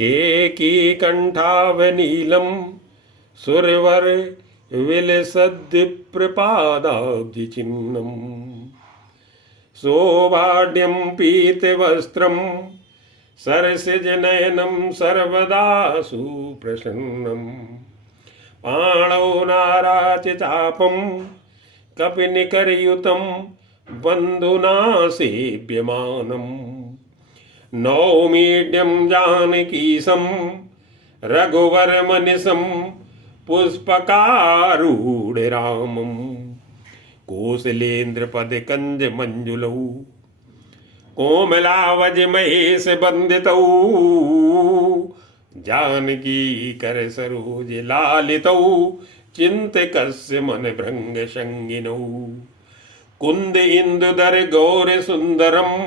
केकी कंठावनीलम सुरवर विलसद्विप्रपादाब्धिचिह्नम् शोभाढ्यं पीतवस्त्रं सरसिजनयनं सर्वदा सुप्रसन्नं पाणौ नाराचितापं कपिनिकरयुतं बन्धुना सेव्यमानम् नौमीड्यं जानकीशं रघुवरमनिशं पुष्पकारूढरामं कौसलेन्द्रपदकञ्जमञ्जुलौ कोमलावजमहेश बन्दितौ जानकी करसरोज लालितौ चिन्तकस्य मनभृङ्गसङ्गिनौ कुन्द इन्दुदर गौरसुन्दरम्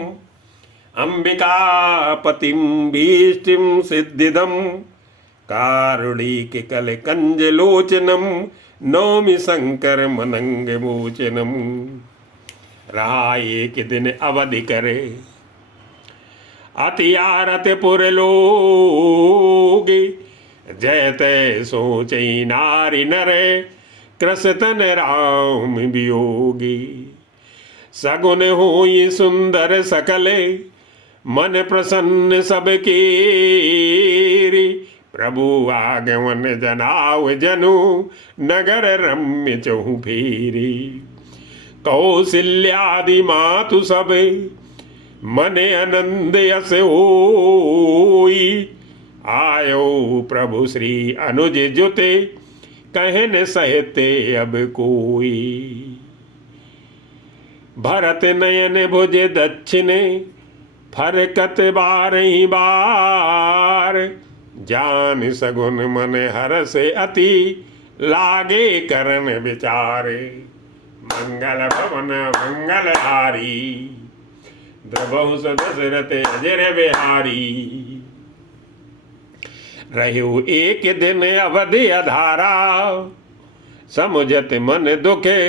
अम्बिकापतिं भीष्टिं सिद्धिदं कारुणिककलकञ्जलोचनं नौमि शंकर मनंगमोचनम। रहा एक दिन अवधि करे अति आरत पुरलोगे जयते सोचई नारी नरे कृषतन राम वियोगी सगुन होई सुंदर सकले मन प्रसन्न सबके प्रभु आगमन जनाव जनु नगर रम्य चहु फेरी कौशल्यादि मातु सब मन आनंद यस होई आयो प्रभु श्री अनुज जुते कहन सहते अब कोई भरत नयन भुज दक्षिणे फरकत बारही बार जान सगुन मन हरस अति लागे करन विचारे मंगल भवन मंगलहारी द्रवहु दशरथ अजर बिहारी। रहो एक दिन अवधि अधारा समुझत मन दुखे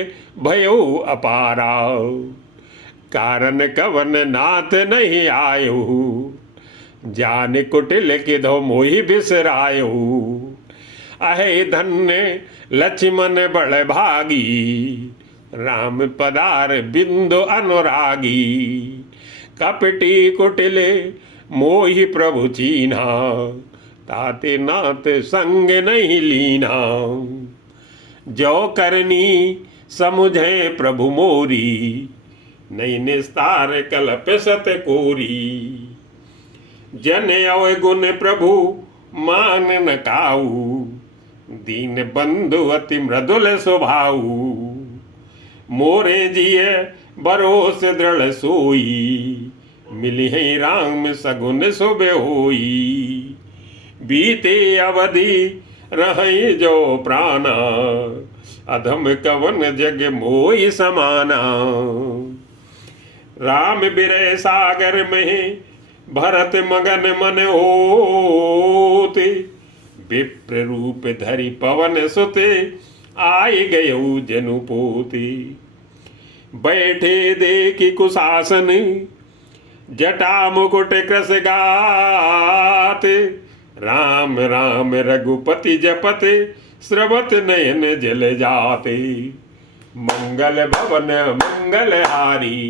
भयो अपारा कारण कवन नाथ नहीं आयो जान कुटिल किधो मोहि बिसरायो अहे धन्य लक्ष्मण बड़ भागी राम पदार बिंदु अनुरागी कपटी कुटिल मोहि प्रभु चीन्हा ताते नाथ संग नहीं लीना जो करनी समुझे प्रभु मोरी नहीं निस्तार कल्प सत कोरी जन अवगुण प्रभु मान न काऊ दीन बंधु अति मृदुल स्वभाऊ मोरे जिय बरोस दृढ़ सोई मिली है राम सगुन सुबह होई बीते अवधि रहे जो प्राणा अधम कवन जग मोहि समाना राम बिरह सागर में भरत मगन मन होते विप्र रूप धरि पवन सुते आई गयऊ जनु पोते बैठे देखी कुशासन जटा मुकुट कृस गात राम राम रघुपति जपत स्रवत नयन जल जाते मंगल भवन मंगलहारी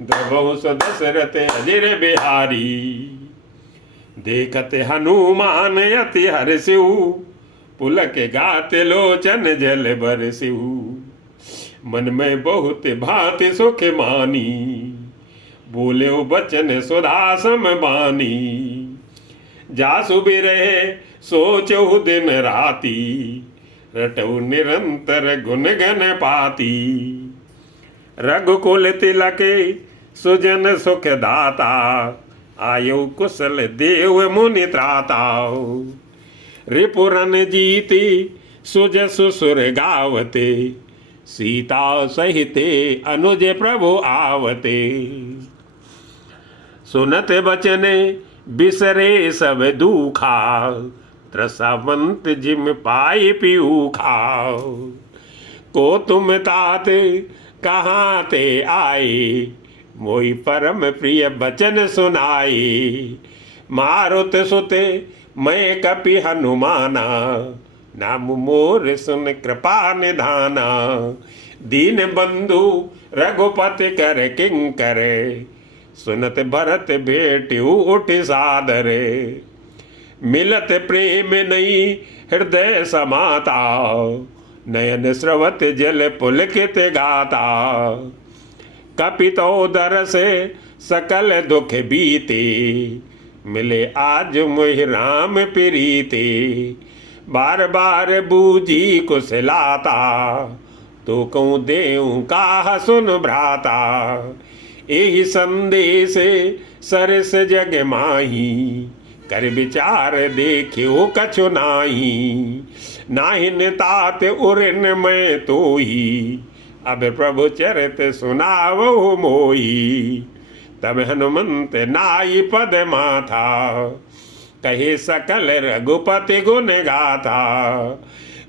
द्रवहु दशरथ अजर बिहारी देखत हनुमान अति हर्षिउ पुलक गात लोचन जल बरसिउ मन में बहुत भांति सुख मानी बोले बचन सुधा सम बानी जासु बिरहे सोचहु दिन राती रटहु निरंतर गुण गन पाती रघुकुल तिलक सुजन सुख दाता आयु कुशल देव मुनि त्राता रिपुरन जीति सुजसु सुर गावते सीता सहिते अनुज प्रभु आवते सुनत बचने बिसरे सब दुखा त्रसावंत जिम पाई पीऊखा को तुम तात कहाँ ते आए मोहि परम प्रिय बचन सुनाए मारुत सुते मैं कपि हनुमाना, नाम मोर सुन कृपा निधाना। दीन बंधु रघुपति कर किंकरे, सुनत भरत भेट्यु उठ सादरे। मिलत प्रेम नहीं हृदय समाता, नयन स्रवत जल पुलकित गाता। कपितोदर से सकल दुख बीते, मिले आज मोहि राम प्रीति। बार बार बूझी कुशलाता, तो कहूँ देऊँ काह सुन भ्राता। एहि संदेश सरस जग माही, कर विचार देखियो कछु नाही। नाहिन तात उरिन मैं तोही, अब प्रभु चरित सुनावो मोही। तब हनुमंत नाई पद माथा, कहे सकल रघुपति गुण गाथा।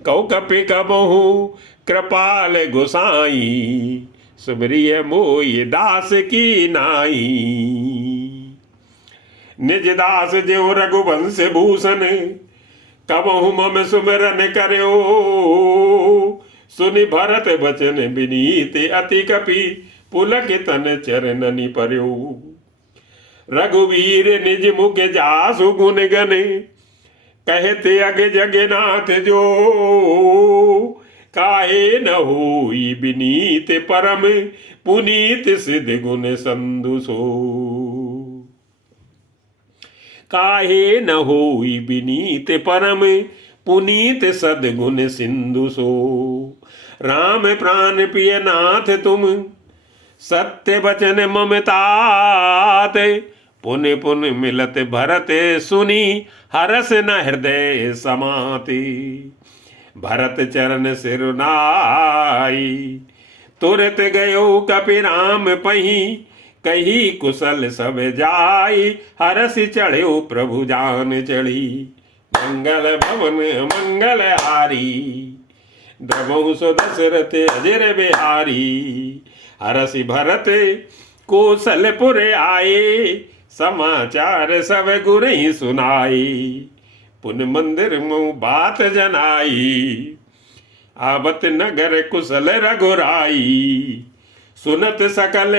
कौ कपि कबहु कृपाल गुसाई, सुब्रिय मोहि दास की नाई। निज दास ज्यों रघुवंश भूषण, कबहु मम सुमिरन करयो। सुनि भरत बचन विनीत, अति कपि पुलकितन चरणनि पर्यो। रघुवीर निज मुख जासु गुण गने, कहते अग जगन्नाथ जो। काहे न होई विनीत परम, पुनीत सिद्ध गुण संधु सो। काहे न होई विनीत परम, पुनीत सद्गुण सिंधु सो। राम प्राण प्रिय नाथ तुम, सत्य वचन ममतात। पुन पुन मिलत भरत सुनी, हरस न हृदय समाति। भरत चरण सिरुनाई, तुरत गयो कपि राम पही। कही कुशल सब जाई, हरस चढ़्यो प्रभु जान चढ़ी। मंगल भवन मंगल हारी, द्रवहु सो दशरथ अजर बिहारी। हरसि भरत कौशलपुर आए, समाचार सब गुरहि सुनाई। पुन मंदिर मुँह बात जनाई, आवत नगर कुशल रघुराई। सुनत सकल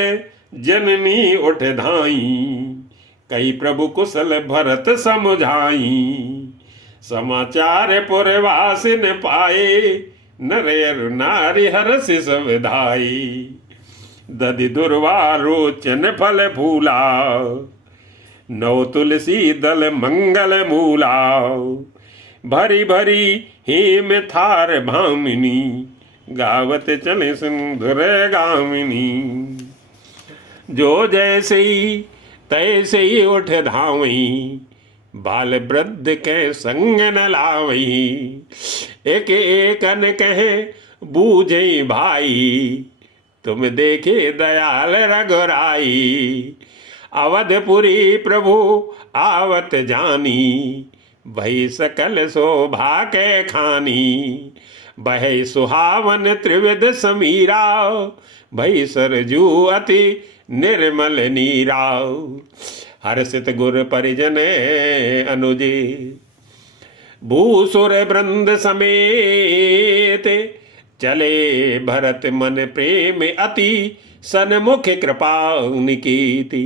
जननी उठ धाई, कई प्रभु कुशल भरत समझाई। समाचार पुरवासिन पाए, नर नारी हरसि सब धाई। दधि दुर्वा रोचन फल फूला, नौ तुलसी दल मंगल मूला। भरी भरी हेम थार भामिनी, गावत चले सिंधुर गामिनी। जो जैसे ही तैसे ही उठ धावई, बाल वृद्ध के संग न लावई। एक एक न कहे बूझई भाई, तुम देखे दयाल रघुराई। अवधपुरी प्रभु आवत जानी, भई सकल शोभा के खानी। बहे सुहावन त्रिविध समीरा, भई सरजू अति निर्मल नीरा। हर्षित गुर परिजन अनुजे, भूसुर वृंद समेत। चले भरत मन प्रेम अति, सन्मुख कृपा निकीति।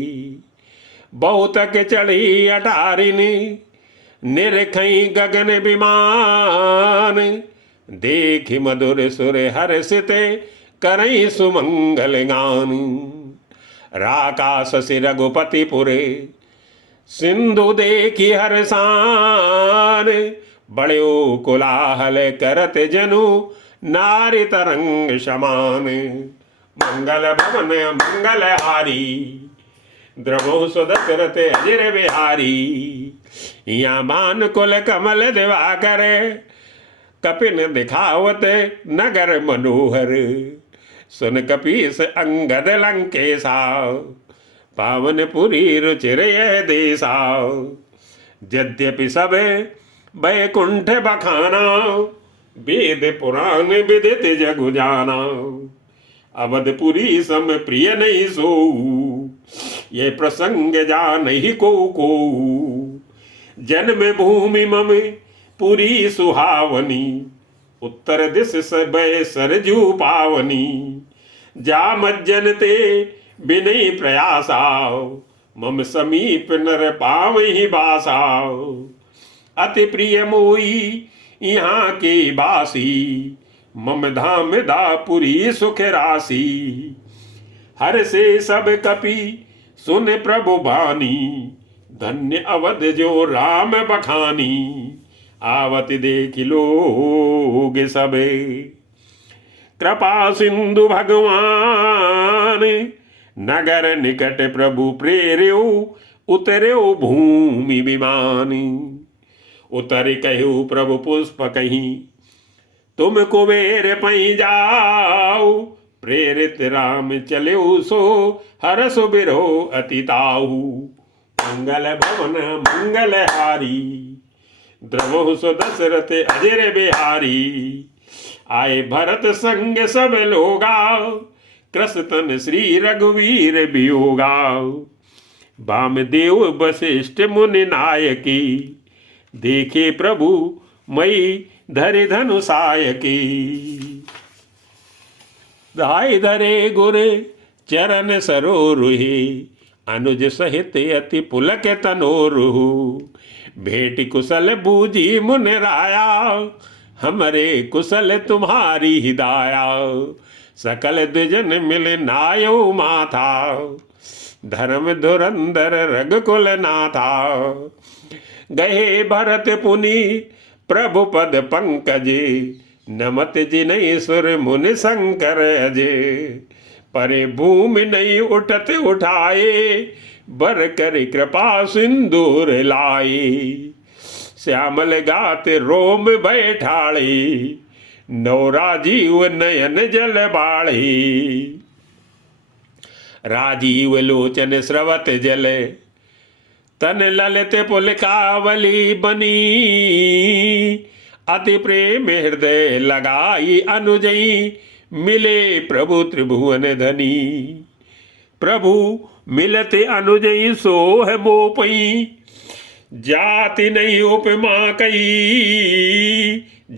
बहुतक चढ़ी अटारिन, निरखई गगन विमान। देखि मधुर सुर हर्षित, करई सुमंगल गान। राकाश से रघुपति पुरे, सिंधु देखी हर्षान। बड़ो कोलाहल करत जनु, नारी तरंग समान। मंगल भवन मंगल हारी, द्रवो सुदशरथ अजर बिहारी। या मान कुल कमल दिवाकर, कपिन दिखावत नगर मनोहर। सुन कपीस अंगद लंकेशा, पावनपुरी रुचिर यह देशा। यद्यपि सब बैकुंठ बखाना, वेद पुराण विदित जगु जाना। अवधपुरी सम प्रिय नहीं सोऊ, ये प्रसंग जान ही को जन्म भूमि मम पुरी सुहावनी उत्तर दिश सबय सरजू पावनी जा मज्जन ते बिनई प्रयासाओ मम समीप नर पावहि बासाओ अति प्रिय मोई यहाँ के बासी मम धाम दापुरी सुख राशि हर से सब कपि सुन प्रभु बानी धन्य अवध जो राम बखानी आवत देख लोग सबे कृपा सिंधु भगवान नगर निकट प्रभु प्रेर्यो उतर्यो भूमि विमानी उतर कहु प्रभु पुष्प कहीं तुम कुबेर पई जाओ प्रेरित राम चले सो हरस बिरो अतिताहु मंगल भवन मंगल हारी द्रवहु सो दशरथ अजर बिहारी आए भरत संग सब लोगा कृष्ण श्री रघुवीर वियोगा वामदेव वशिष्ठ मुनि नायकी देखे प्रभु मई धरे धनुषायकी धाय धरे गुर चरण सरोरुहि अनुज सहित अति पुलक तनोरुहु भेट कुशल बूझी मुन राया हमरे कुशल तुम्हारी हिदाया सकल द्विजन मिल नायो माथा धर्म धुरंधर रघुकुल नाथा गहे भरत पुनि प्रभु पद पंकजे नमत जिनहि सुर मुनि शंकर अजे परे भूमि नहीं उठत उठाए बर कर कृपा सिंदूर लाए श्यामल गात रोम बैठाड़े नौ राजीव नयन जल बाढ़े राजीव लोचन स्रवत जल तन ललित पुलकावली बनी अति प्रेम हृदय लगाई अनुजई मिले प्रभु त्रिभुवन धनी प्रभु मिलते अनुजई सोह मोपई जाति नहीं उपमा कही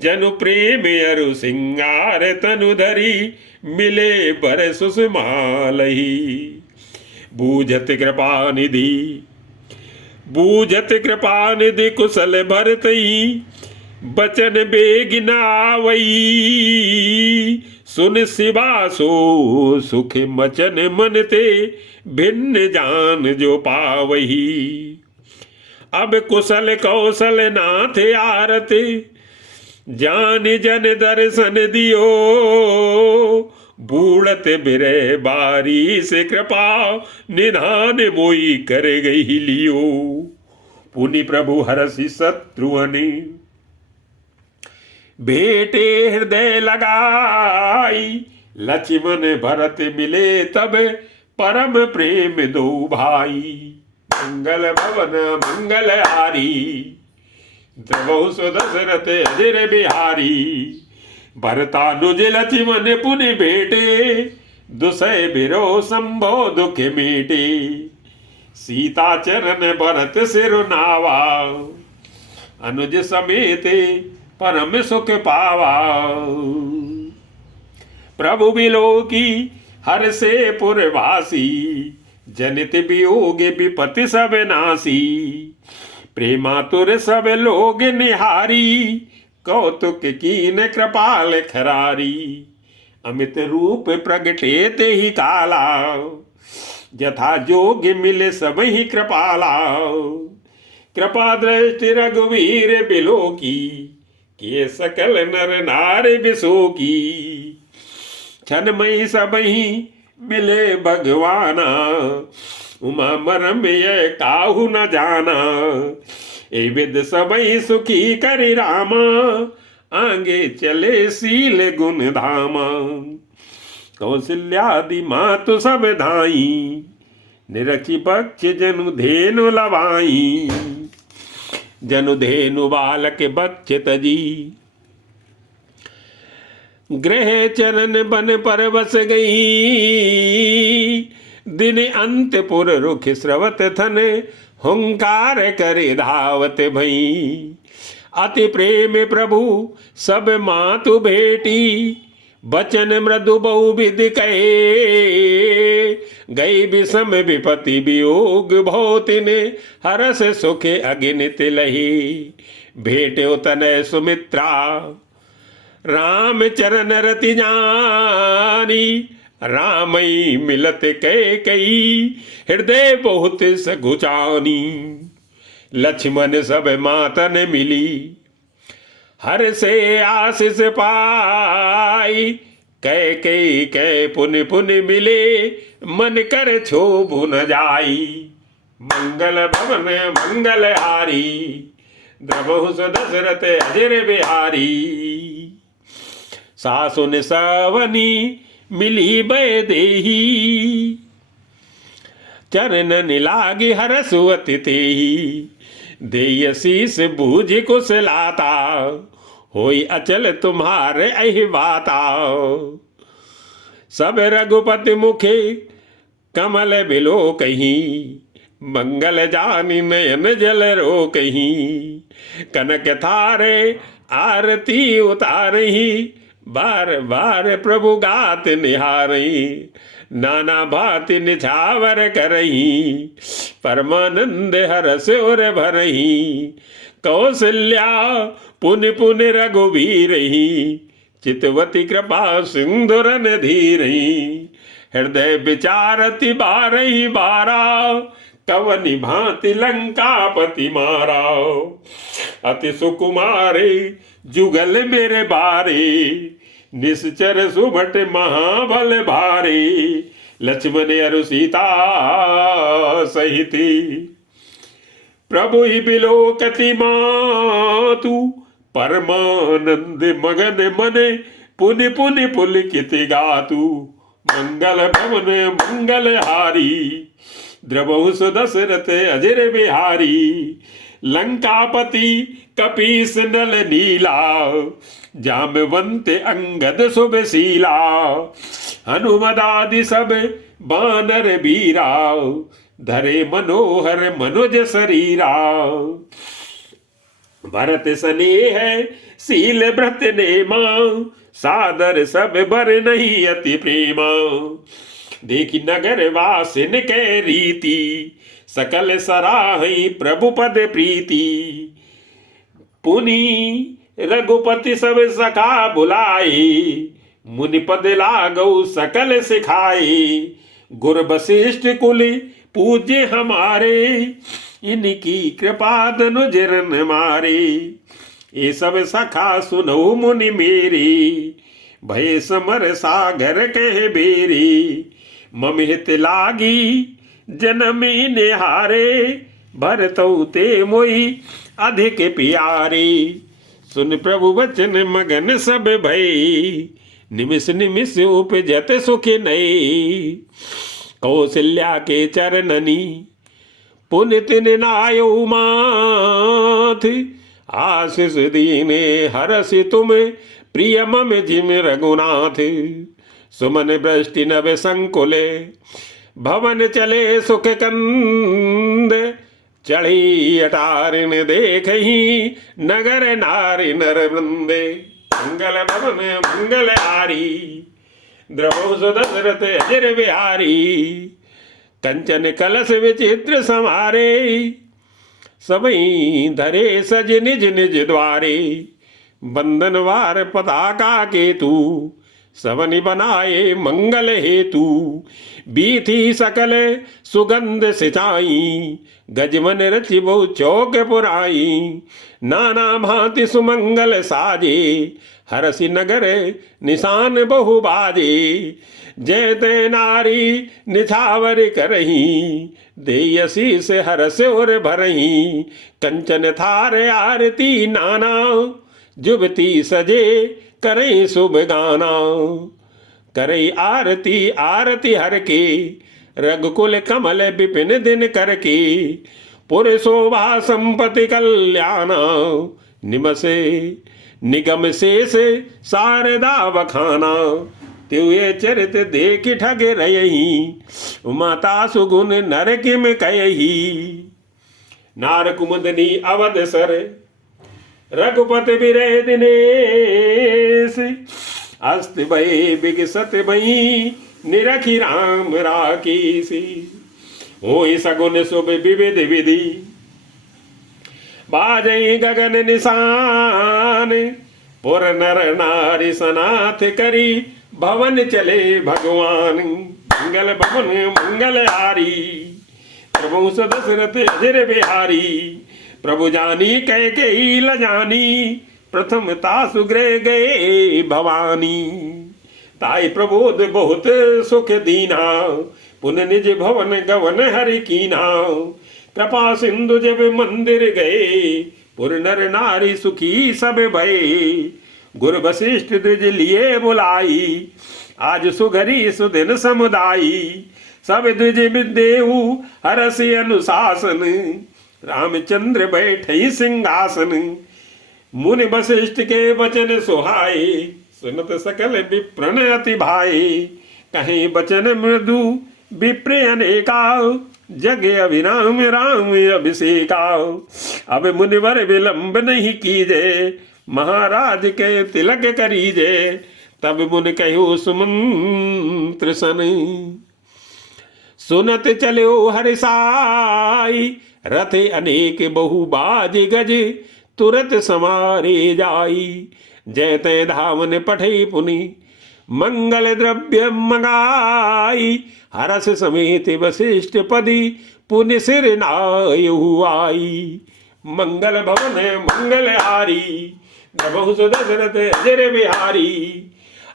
जनु प्रेम अरु सिंगार तनु धरी मिले बर सुषमालही बूझत कृपा निधि बूझत कृपा निधि कुशल भरतई बचन बेग नावई सुन शिवा सो सुख मचन मन ते भिन्न जान जो पावही अब कुशल कौशल नाथ आरत जान जन दर्शन दियो बूढ़त बिरे बारी से कृपा निधान बोई कर गई लियो पुनि प्रभु हरसि शत्रुअनि भेटे हृदय लगाई लक्ष्मण भरत मिले तब परम प्रेम दो भाई मंगल भवन मंगल हारी द्रवहु सो दशरथ अजर बिहारी भरतानुज लक्ष्मण पुनि भेटे दुसय बिरो संभो दुख मीटे सीता चरण भरत सिर नावा अनुज समेत परम सुख पावा प्रभु बिलोकी हर से पुरवासी जनित वियोग विपत्ति सब नासी प्रेमातुर सब लोग निहारी कौतुक कीन कृपाल खरारी अमित रूप प्रगटे ते ही काला यथा जोग मिले सब ही कृपाला कृपा दृष्टि रघुवीर बिलोकी के सकल नर नार बिसोकी छनमयी सब ही मिले भगवाना उमा मरम ये काहू न जाना ए विद सबई सुखी करि रामा आगे चले सील गुण धामा कौशल्यादि मातु सब धाई निरखी बक्ष जनु धेनु लवाई जनु धेनु बालक बक्ष तजी गृह चरण बन पर बस गई दिन अंतपुर रुख स्रवत थन, हुंकार करे धावत भई। अति प्रेम प्रभु सब मातु बेटी, बचन मृदु बहुविध कहे। गई विषम विपति वियोग भौतिन, हरस सुखे अगिनित लही। भेटे तनय सुमित्रा राम चरण रति जानी, रामई मिलत कह कई, हृदय बहुत सघुचानी। लक्ष्मण सब मातन मिली, हर से आशीष पाई। कह कई कह पुन पुन मिले, मन कर क्षोभ न जाई। मंगल भवन मंगल हारी, द्रवहु दशरथ अजर बिहारी। सासुन सवनी मिली बैदेही, चरणन लागी हरसुअति तेहि। देय शीस बूझ कुशलाता, होई अचल तुम्हारे अहिवाता। सब रघुपति मुखे कमल बिलो कहीं, मंगल जानी नयन जल रो कहीं। कनक थारे आरती उतारही, बार बार प्रभु गात निहारही। नाना भांति निछावर करही, परमानंद हरस और भरही। कौशल्या पुन पुन रघुवीरही, चितवती कृपा सिंधुरन धीरही। हृदय विचारति बारही बारा, कवनि भांति लंकापति मारा। अति सुकुमारे जुगल मेरे बारे, निश्चर सुभट महाबल भारे। लक्ष्मण अरु सीता सहिति, प्रभु ही बिलोकति मातु। परमानंद मगन मने, पुनि पुनि पुलकित गातु। मंगल भवन मंगल हारी, द्रवहु दशरथ अजर बिहारी। लंकापति कपीस नल नीला, जामवंत अंगद शुभशीला। हनुमदादि सब बानर बीरा, धरे मनोहर मनुज शरीरा। भरत स्नेह शील व्रत नेमा, सादर सब बर नहीं अति प्रेमा। देखी नगर वासिन के रीति, सकल सराहई प्रभु पद प्रीति। पुनि रघुपति सब सखा बुलाए, मुनि पद लागौ सकल सिखाए। गुर वशिष्ठ कुल पूज्य हमारे, इनकी कृपा धनुज रन मारे। ये सब सखा सुनो मुनि मेरे, भय समर सागर कह बेरे। मम हित लागी जनमी निहारे, भरतौ ते मोहि अधिक प्यारे। सुन प्रभु वचन मगन सब भई, निमिष निमिष उपजत सुख नई। कौशल्या के चरणनी पुनित नायो माथ, आशीष दीने हरसि तुम प्रिय मम जिम रघुनाथ। सुमन वृष्टि नभ संकुले, भवन चले सुख कंद। चढ़ी अटारिन देखही, नगर नारी नर वृंदे। मंगल भवन मंगल हारी, द्रवहु दशरथ अजर बिहारी। कंचन कलश विचित्र समारे, सबई धरे सज निज निज द्वारे। बंधनवार पताका केतु, सवनि बनाए मंगल हेतु। बीथी सकल सुगंध सिचाई, गजमन रचि बहु चौक पुराई। नाना भांति सुमंगल साजे, हरसि नगर निशान बहु बाजे। जय ते नारी निछावर करही, देयसी से हरस और भरही। कंचन थार आरती नाना, जुबती सजे करई शुभ गाना। करई आरती आरती हर के, रघुकुल कमल विपिन दिन करके। पुर शोभा संपत्ति कल्याणा, निमसे निगम शेष शारदा बखाना। त्यों चरित देख ठग रही, माता सुगुन नर किम कयही। नार कुमुदनी अवध सर, रघुपति बिरह दिनेश, अस्त भय बिगसत भई, निरखी राम राकेसी। होई सगुन शुभ विविध विधि, बाजई गगन निशान, पुर नर नारी सनाथ करी, भवन चले भगवान। मंगल भवन मंगल हारी, प्रभु सदशरथ अजर बिहारी। प्रभु जानी कह के ही लजानी, प्रथम तासु गृह गए भवानी। ताई प्रबोध बहुत सुख दीना, पुन निज भवन गवन हरि कीना। कृपा सिंधु जब मंदिर गए, पुर नर नारी सुखी सब भये। गुरु वशिष्ठ द्विज लिए बुलाई, आज सुघरी सुदिन समुदायी। सब द्विज विदेहु हरसि अनुशासन, रामचंद्र बैठे सिंहासन। मुनि वशिष्ठ के वचन सुहाए, सुनत सकल विप्रण अति भाए। कहे वचन मृदु विप्र अनेका, जग अभिराम राम अभिषेका। अब मुनिवर विलंब नहीं कीजे, महाराज के तिलक करीजे। तब मुनि कहो सुमंत्र सन, सुनत चलो हरिसाई। रथ अनेक बहु बाज गज, तुरत समारे जाई। जय तय धावन पठई पुनि, मंगल द्रव्य मंगाई। हरस समेत वशिष्ठ पदी, पुनि सिर नायु आई। मंगल भवन मंगल हारी, प्रभु सुदशरथ अजर बिहारी।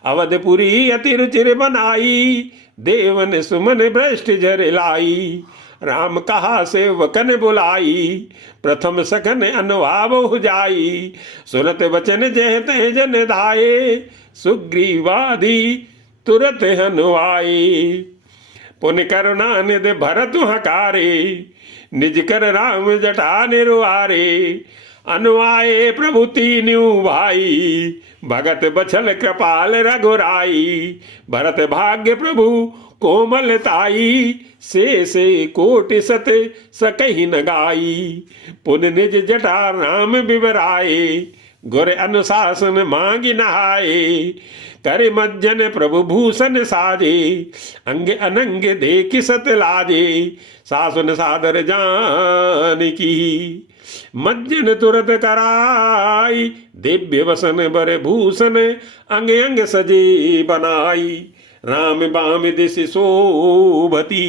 अवधपुरी अति रुचिर बनाई, देवन सुमन भ्रष्ट जर लाई। राम कहा सेवकन बुलाई, प्रथम सखन अनुभाव हो जाई। सुरत वचन जय तह जन धाये, सुग्रीवादि तुरत हनुआए। पुन करुणा निधि भरत हकारे, निज कर राम जटा निरुआरे। अनुआए प्रभु तीन्यू भाई, भगत बछल कृपाल रघुराई। भरत भाग्य प्रभु कोमलताई, से कोटि सत सकहि न गाई। पुन निज जटा राम बिबराए, गुर अनुशासन मांगी नहाए। कर मज्जन प्रभु भूषण साजे, अंग अनंग देख सत लाजे। सासुन सादर जान की, मज्जन तुरत कराई। दिव्य वसन बर भूषण, अंग अंग सजे बनाई। राम बाम दिश शोभती,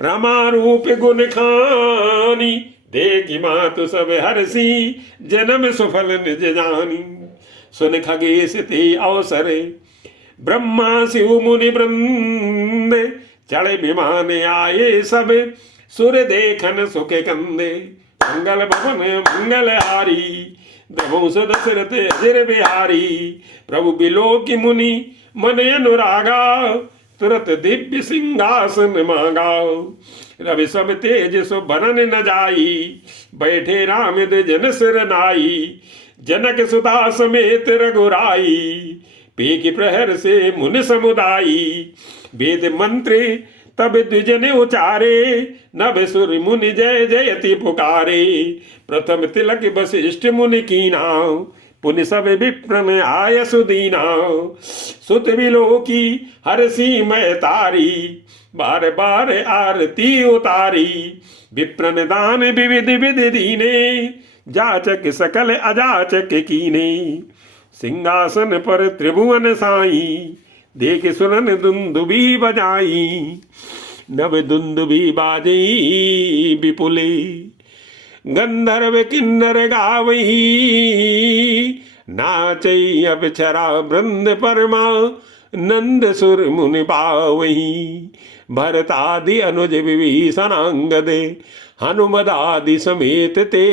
रमा रूप गुण खानी। देखी मातु सब हरसी, जन्म सुफल निज जानी। सुन खगेश ते अवसर, ब्रह्मा शिव मुनि वृंद। चढ़े विमान आए सब, सुर देखन सुख कंदे। मंगल भवन मंगल हारी, प्रभु दशरथ अजर बिहारी। प्रभु बिलो की मुनि मन अनुरागा, तुरत दिव्य सिंहासन मांगा। रवि सब तेज सो बनन न जाई, बैठे राम जन सिर नाई। जनक सुता समेत रघुराई, पेकी प्रहर से मुनि समुदाई। वेद मंत्र तब द्विजन उचारे, नभ सुर मुनि जय जयति पुकारे। प्रथम तिलक वशिष्ठ मुनि कीना, पुनि सब विप्रन आय सुदीना। सुत विलोकी हरसी मैं तारी, बार बार आरती उतारी। विप्रन दान विविध विधि दीने, जाचक सकल अजाचक कीने। सिंहासन पर त्रिभुवन साई, देख सुनन दुंदुभी बजाई। नव दुंदुभी बाजई विपुले, गंधर्व किन्नर गावही। नाचई अप्सरा वृंद परमा, नंद सुर मुनि पावही। भरत आदि अनुज विभीषणांगद, हनुमद आदि समेत ते।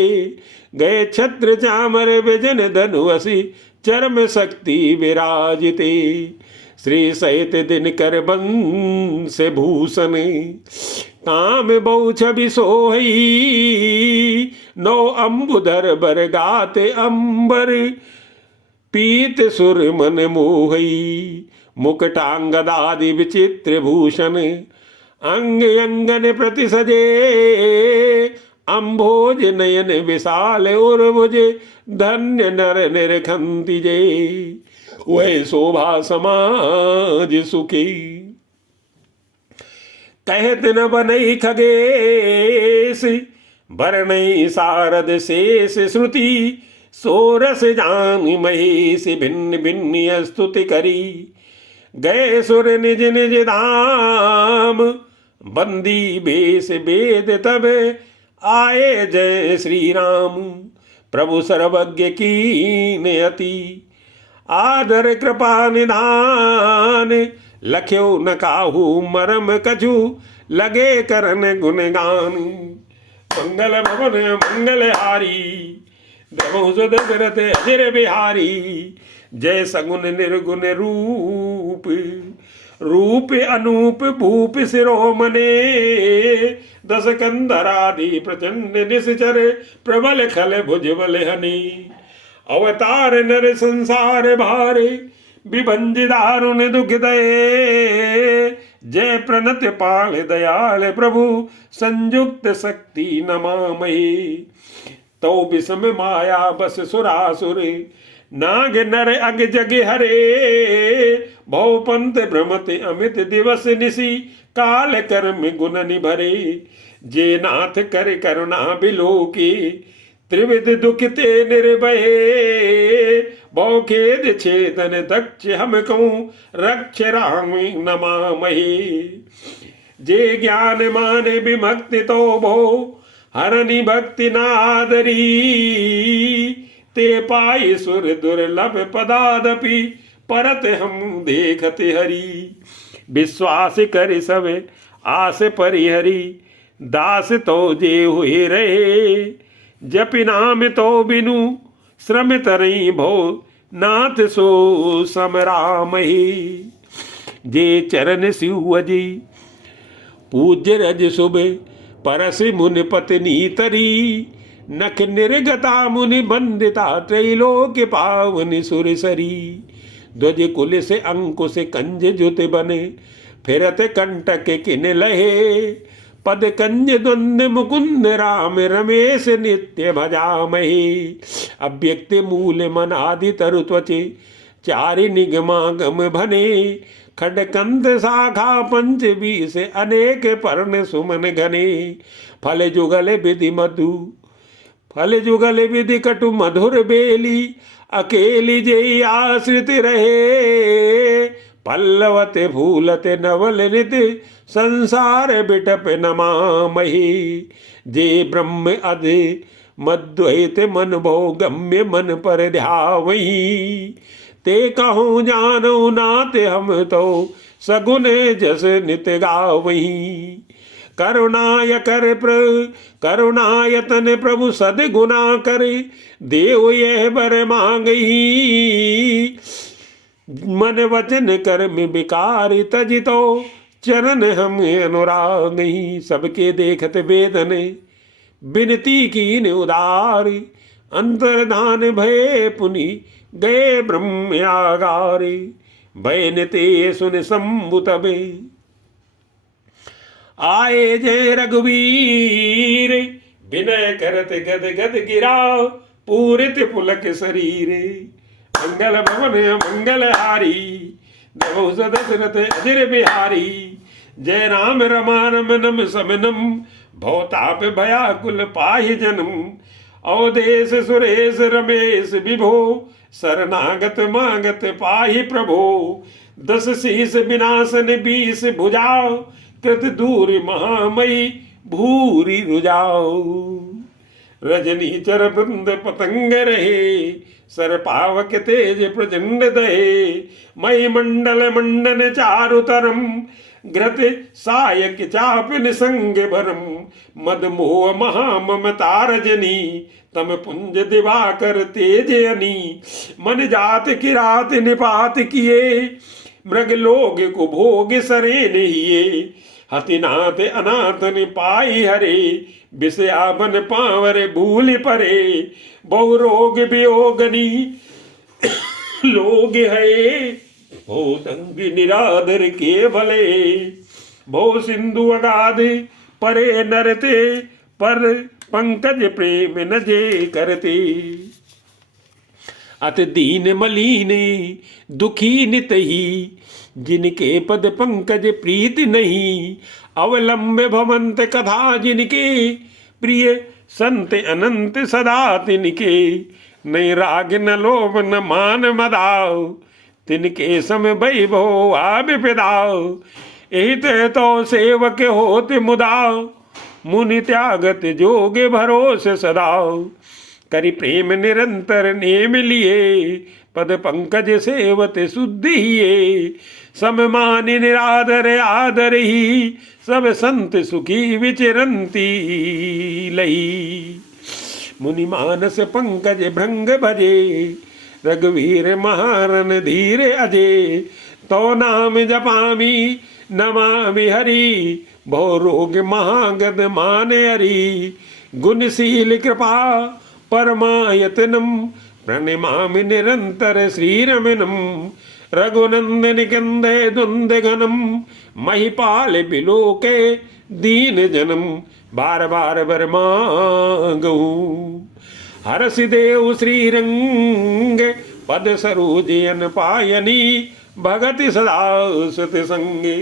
गए छत्र चामर विजन धनुअसि, चरम शक्ति विराजिते। श्री सहित दिनकर बंश भूषण, काम बहु छवि सोहई। नौ अम्बुधर बर गाते अंबर, पीत सुर मन मोहई। मुकुटांगदादि विचित्र भूषण अंग अंगन प्रति सजे अम्भोज नयन विशाल उर्भुज धन्य नर निरखंति जे वह शोभा समाज सुखी कहत न बनई खगेश वर्णई शारद शेष श्रुति सोरस जान महेश भिन्न भिन्न स्तुति करी गए सुर निज निज धाम बंदी बेस वेद तब आए जय श्री राम प्रभु सर्वज्ञ की अति आदर कृपा निधान लख्यो न काहू मरम कछु लगे करन गुणगान मंगल भवन मंगल हारी देवसुद विरत अजर बिहारी जय सगुन निर्गुण रूप रूप अनूप भूप शिरोमणे दस कंधरादि प्रचंड निश्चर प्रबल खल भुज बल हनि अवतार नर संसार भारे विभंज दारुण दुख दये जय प्रणत पाल दयाल प्रभु संयुक्त शक्ति नमामहि तो विषम माया बस सुरासुर नाग नर अग जग हरे भवपंत भ्रमत अमित दिवस निशि काल कर्म गुण निभरे जे नाथ कर करुणा बिलोकी त्रिविध दुखिते निर्भये बहु खेद छेदन दक्ष हम कहूँ रक्ष राम नमामहि जे ज्ञान मान विमुक्ति तो भो हरनि भक्ति नादरी ते पाई सुर दुर्लभ पदादपि परत हम देखते हरि विश्वास कर सब आस परिहरी दास तो जे हुए रहे जपि नाम तो बिनु श्रम तरई भो नाथ सो समरामहि जे चरण सिवजी पूज्य रज शुभ परस मुनि पत्नी तरी नख निर्गता मुनि बंदिता त्रैलोक पावनि सुरसरी ध्वज कुल से अंकुश कंज जुत बने फिरत कंटक किन लहे पद कंज द्वंद मुकुंद राम रमेश नित्य भजामहि अव्यक्त मूल मन आदि तरु त्वचे चारि निगमागम भने खडकंद शाखा पंच बीस अनेक पर्ण सुमन घने फल जुगल विधि मधु फल जुगल विधि कटु मधुर बेली अकेली जय आश्रित रहे पल्लवत फूलत नवल नित संसार बिटप नमामहि जे ब्रह्म अधि मद्वैत मन भो गम्य मन पर ध्यावही ते कहूँ जानो नाथ हम तो सगुन जस नित गावही करुणायतन प्रभु सदगुना कर देव यह बर मांगही मन वचन कर्म विकार तजितो चरण हम अनुरागही सबके देखत वेदन बिनती कीन उदार अंतर्धान भय पुनि गए ब्रह्मयागारे भय निते सुन शंभु तबे आए जय रघुवीर विनय करत गद गद गिरा पूरित पुलक शरीर मंगल भवन मंगल हारी देवसुद दशरथ अजर बिहारी जय राम रमानम नम समनम भवताप भयाकुल पाहि जन्म अवधेश सुरेश रमेश विभो शरणागत मागत पाहि प्रभो दस शीस विनाशन 20 भुजाओ कृत दूर महामयी भूरी रुजाओ रजनी चर वृंद पतंग रहे सर पावक तेज प्रचंड दहे मई मंडल मंडन चारु तरम घृत सायक चाप निसंग भरम मद मोह महाममता रजनी तम पुंज दिवाकर तेज अनी मन जात किरात निपात किए मृग लोग को भोग सरे नहीं हतिनाथ अनाथन पाई हरे विषयाबन पावर भूल परे बहु रोग वियोगनी लोग है भो दंगी निरादर के भले, भो सिंधु अगाध परे नरते, पर पंकज प्रेम न जे करते। अत दीन मलीन दुखी नित ही, जिनके पद पंकज प्रीत नहीं। अवलंब भवंत कथा जिनके, प्रिय संत अनंत सदा तिनके। नहीं राग न लोभ न मान मदाओ, तिनके सम वैभव आब पिदाओ। यही तो सेवक होत मुदाओ, मुनि त्यागत जोग भरोसे सदाओ। करि प्रेम निरंतर नेम लिए, पद पंकज सेवत शुद्धि हिये। सम मान निरादर आदर ही, सब संत सुखी विचरंती लही। मुनि मानस पंकज भृंग भजे, रघुवीर महारन धीर अजे। तो नाम जपामी नमामि हरि, भो रोग महागद माने हरि। गुणशील कृपा परमायतनम, प्रणमामि निरंतर श्रीरमणम। रघुनंदन कंदे द्वंद घनम, महिपाल बिलोके दीन जनम। बार बार बर मांगू, हरस देव श्रीरंग। पद सरोजन पायनी, भगति सदा सुत संगी।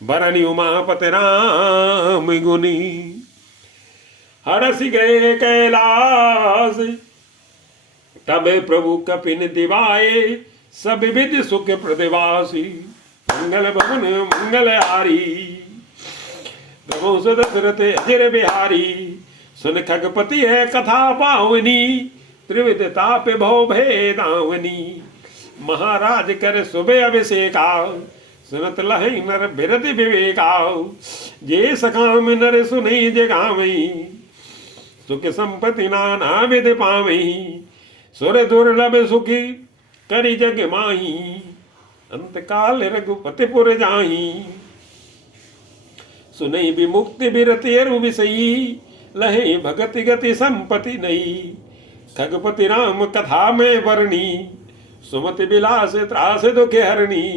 भरणी उमापति राम गुनी, हरस गए कैलाश। तब प्रभु कपिन दिवाए, सब विधि सुख प्रतिवासी। मंगल भवन मंगल हारी, प्रभु दशरथ अजर बिहारी। सुन खगपति है कथा पावनी, त्रिविध ताप भव भेदावनी। महाराज कर सुबह अभिषेका, सुनत लहै नर बिरत विवेका। जे सकाम नर सुनई जगावई, सुख संपत्ति नाना विध पावई। सुर दुर्लभ सुखी करि जग माही, अंत काल रघुपतिपुर जाही। सुनई विमुक्ति बिरति अरु विषयी, लहे भगति गति संपत्ति नई। खगपति राम कथा में वर्णी, सुमति विलास त्रास दुख हरणी।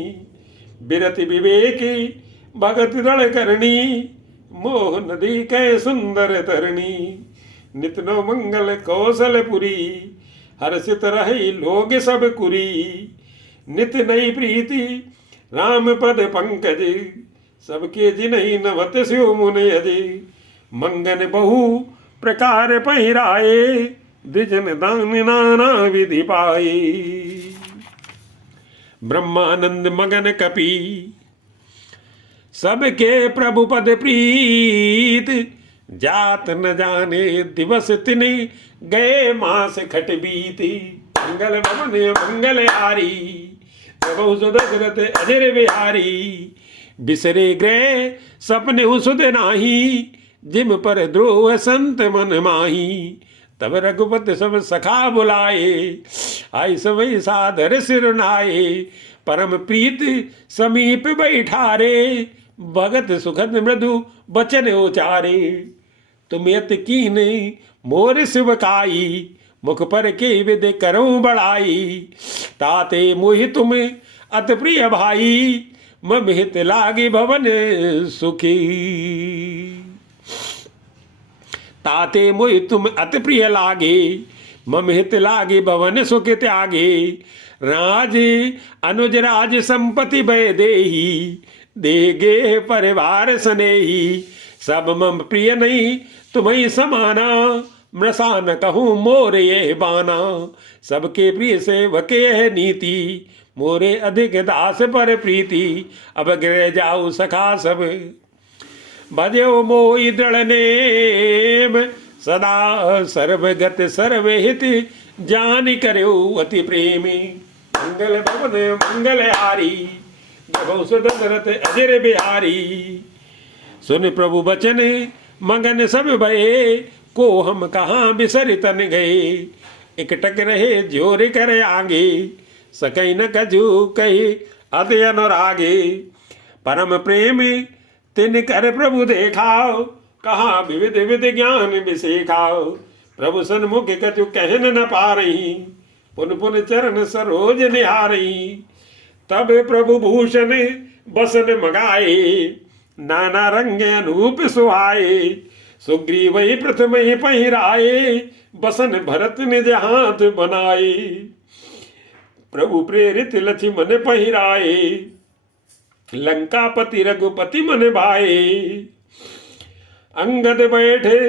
बिरति विवेकी भगति दृढ़ करणी, मोह नदी कै सुंदर तरणी। नित नो मंगल कौशलपुरी, हर्षित रही लोग सब कुरी। नित नई प्रीति राम पद पंकज, सबके जिनहि नवत शिव मुनि अजय। मंगन बहु प्रकार पहिराए, द्विजन दान नाना विधि पाए। ब्रह्मानंद मगन कपि, सबके प्रभु पद प्रीत। जात न जाने दिवस तिनि, गए मास खट बीती। मंगल भवन मंगल हारी, प्रभु दशरथ अजर बिहारी। बिसरे ग्रह सपने उसुद नाही, जिम पर द्रोह संत मन माही। तब रघुपति सब सखा बुलाए, आई सवै सादर सिर नाये। परम प्रीत समीप बैठारे, भगत सुखद मृदु बचन उचारे। तुम यत कीन मोर शिवकाई, मुख पर के विद करूं बड़ाई। ताते मोहि तुम अत प्रिय भाई, मम हित लागे भवन सुखी। ताते मोहि तुम अति प्रिय लागे, मम हित लागे भवन सुख त्यागे। राज अनुज राज संपत्ति भय देही, देगे परिवार स्नेही। सब मम प्रिय नहीं तुम्हें समाना, मृषा न कहूँ मोर ये बाना। सबके प्रिय सेवके है नीति, मोरे अधिक दास पर प्रीति। अब गृह जाऊ सखा सब, भजो मोहि दृढ़ नेम। सदा सर्वगत सर्वहित, जान करो अति प्रेमी। मंगल भवन मंगल हारी, प्रभु दशरथ अजर बिहारी। सुन प्रभु बचन मगन सब भये, को हम कहाँ बिसर तन गए। इकटक रहे जोर कर आगे, सकई न कजू कही अति अनुरागे। परम प्रेम तिन कर प्रभु देखाओ, कहा विविध विध ज्ञान विशेखाओ। प्रभु सन्मुख कछु कहन न पा रही, पुन पुन चरण सरोज निहारही। तब प्रभु भूषण बसन मगाए, नाना रंग अनूप सुहाए। सुग्रीव प्रथम ही पहिराए, बसन भरत निज हाथ बनाए। प्रभु प्रेरित लक्ष्मण पहिराए, लंकापति रघुपति मन भाए। अंगद बैठे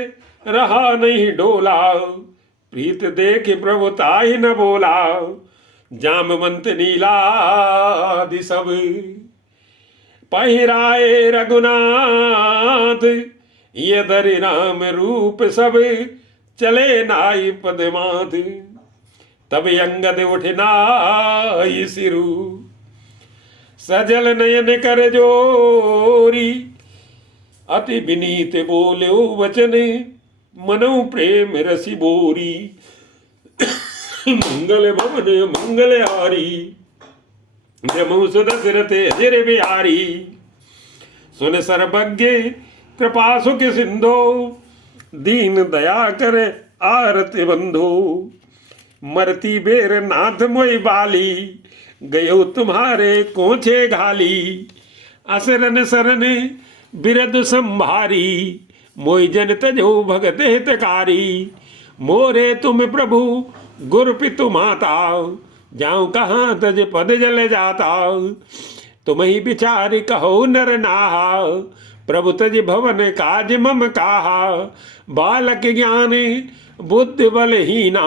रहा नहीं डोला, प्रीत देख प्रभु ताहि न बोला। जामवंत नीलादि सब पहिराए रघुनाथ, ये धरि राम रूप सब चले नाई पदमाथ। तब अंगद उठ नाई सिरु, सजल नयन कर जोरी। अति विनीत बोले वचन, मनो प्रेम रसी बोरी। मंगल भवन मंगल हारी, जमु सुदशरथ अजर बिहारी। सुन सर्वज्ञ कृपा सुख सिंधो, दीन दया कर आरति बंधो। मरती बेर नाथ मोई बाली, गयो तुम्हारे कोछे घाली। असरन सरन बिरद संभारी, मोई जन तजो भगत हितकारी। मोरे तुम प्रभु गुर पितु माता, जाऊं कहाँ तज पद जल जाता। तुम ही विचार कहो नर नाहा, प्रभु तज भवन काज मम काहा। बालक ज्ञान बुद्धि बलहीना,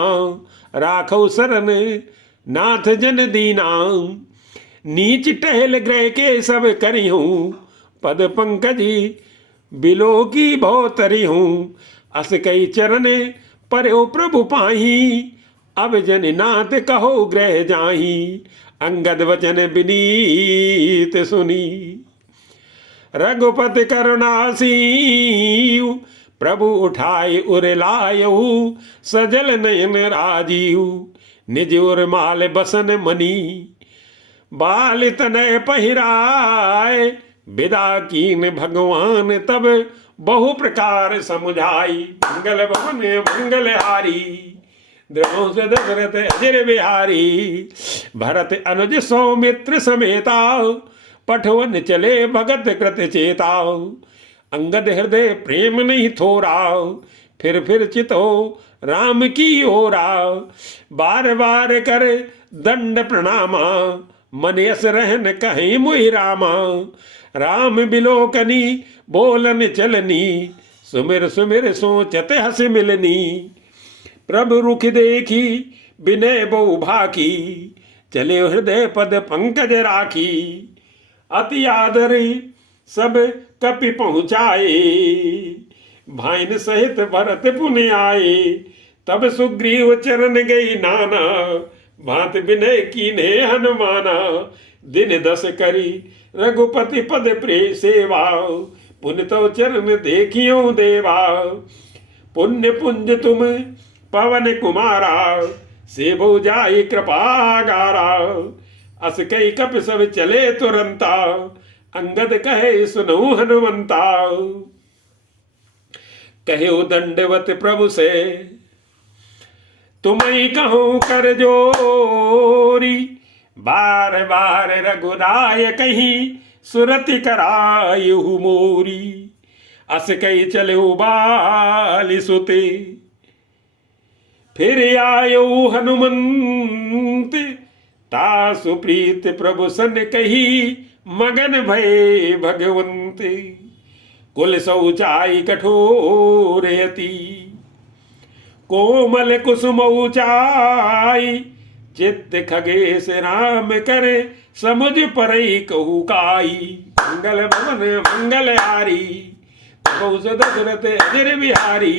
राखो शरण नाथ जन दीना। नीच टहल ग्रह के सब करी हूँ, पद पंकज बिलो की भौतरी हूँ। अस कई चरण पर प्रभु पाही, अब जन नाथ कहो ग्रह जाही। अंगद वचन विनीत सुनी, रघुपति करुणासीयु। प्रभु उठाए उर लायऊ, सजल नयन राजीव। निज उर माल बसन मनी, बाल तनय पहिराए। विदा कीन भगवान तब बहु प्रकार समुझाई। मंगल भवन मंगल हारी, द्रवों से दशरथ अजर बिहारी। भरत अनुज सौमित्र समेता, पठवन चले भगत कृत चेता। अंगद हृदय प्रेम नहीं थोरा, फिर चितो राम की ओरा। बार बार कर दंड प्रणामा, मन यस रहन कहीं मुहि रामा। राम बिलोकनी बोलन चलनी, सुमिर सुमिर सोचत हस मिलनी। प्रभु रुख देखी विनय बहु भाकी, चले हृदय पद पंकज राखी। अति आदरी सब कपि पहुँचाए, भाइन सहित भरत पुनि आए। तब सुग्रीव चरण गई नाना, भांत विनय कीन्हे हनुमाना। दिन 10 करी रघुपति पद प्रे सेवा, पुण्य तो चरण देखियो देवा। पुण्य पुंज तुम पवन कुमारा, सेवो जाई कृपागारा। अस कई कप सब चले तुरंता, अंगद कहे सुनो हनुमंता। कहे दंडवत प्रभु से, तुम्हें कहूँ कर जोरी। बार बार रघुराय कहीं, सुरति करायु मोरी। अस कई चले बाली सुते, फिर आयो हनुमंत। तासु प्रीत प्रभु सन कही, मगन भय भगवंत। कुल शौचाई कठोर यति, कोमल कुसुम ऊंचाई। चित्त खगेश राम करे, समुझ परई कहु काई। मंगल भवन मंगल हारी, दशरथ अजर बिहारी।